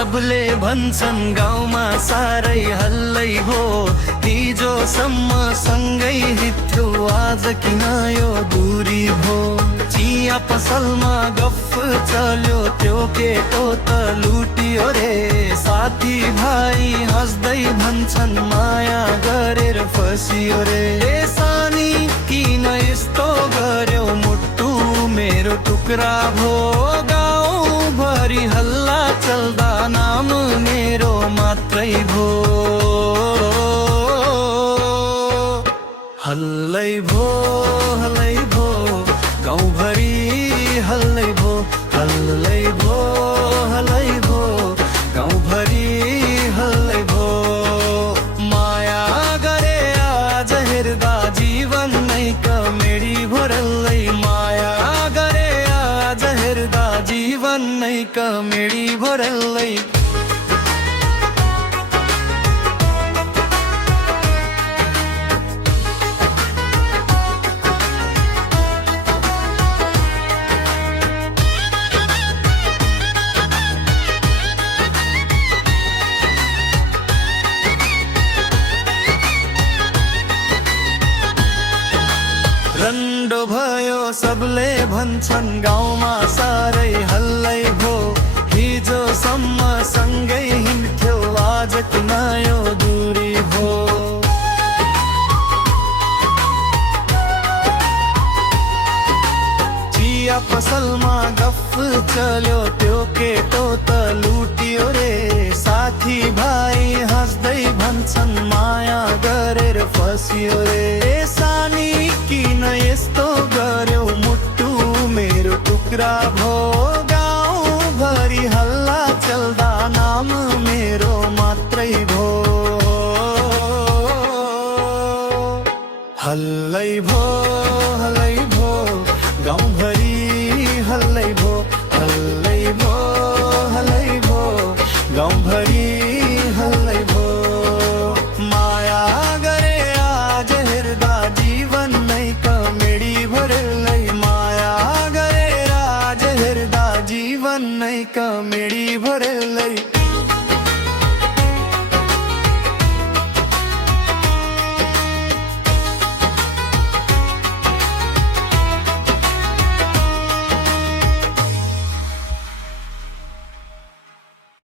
सबले भन्छन् गाउँमा साह्रै हल्लै भो, हिजोसम्म सँगै हिँड्थ्यो आज किन यो दूरी भो। चिया पसलमा गफ चल्यो त्यो केटो त लुटियो रे, साथी भाइ हाँस्दै भन्छन् माया गरेर फसियो रे। ए सानी किन यस्तो गर्यो मुट्टु मेरो टुक्रा भो, गाउँभरि हल्ला चल्दा नाम मेरो मात्रै भो। हल्लै भो हल्लै भो गाउँभरि हल्लै भो, हल्लै भो हल्लै भो गाउँभरि हल्लै भो। माया गरे आज हेर्दा जीवन नै कमेडी भरल्लै, माया गरे आज हेर्दा जीवन नै कमेडी भरल्लै। रन्डो भयो सबले भन्छन् गाउँमा साह्रै हल्लै भो, हिजोसम्म सँगै हिँड्थ्यो आज किन यो दूरी भो। चिया पसलमा गफ चल्यो त्यो केटो त लुटियो रे, साथी भाइ हाँस्दै भन्छन् माया गरेर फसियो रे। ए सानी किन यस्तो गर्यो मुट्टु मेरो टुक्रा भो, गाउँभरि हल्ला चल्दा नाम मेरो मात्रै भो। हल्लै भो हल्लै